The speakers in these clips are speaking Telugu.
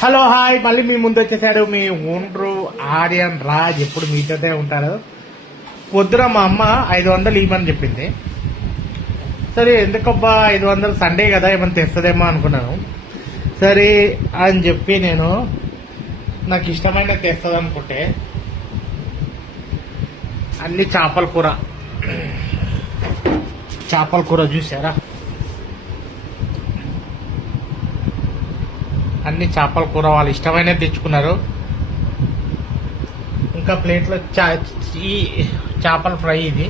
హలో హాయ్, మళ్ళీ మీ ముందు వచ్చేసాడు మీ ఓనరు ఆర్యన్ రాజ్. ఎప్పుడు మీతోనే ఉంటారు. పొద్దున మా అమ్మ 500 ఇవ్వమని చెప్పింది. సరే ఎందుకబ్బా 500, సండే కదా ఏమైనా తెస్తుందేమో అనుకున్నాను. సరే అని చెప్పి నేను నాకు ఇష్టమైన తెస్తుంది అనుకుంటే అన్ని చేపల కూర చూసారా, అన్ని చేపల కూర వాళ్ళు ఇష్టమైనవి తెచ్చుకున్నారు. ఇంకా ప్లేట్లో ఈ చేపల ఫ్రై, ఇది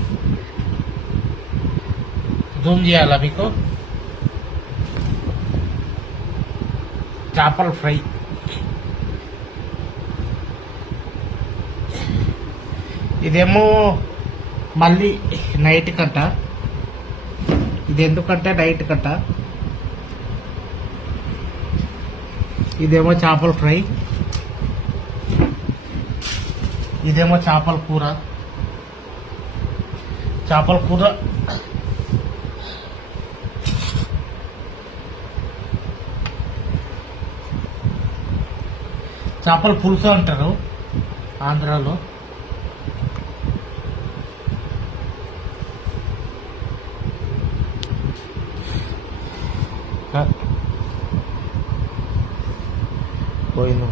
జూమ్ చేయాలా మీకు? చేపల ఫ్రై, ఇదేమో మళ్ళీ నైట్ కట్ట. ఇది ఎందుకంటే నైట్ కట్ట. ఇదేమో చేపల ఫ్రై, ఇదేమో చేపల కూర. చేపల పులుసు అంటారు ఆంధ్రాలో. పోయింది.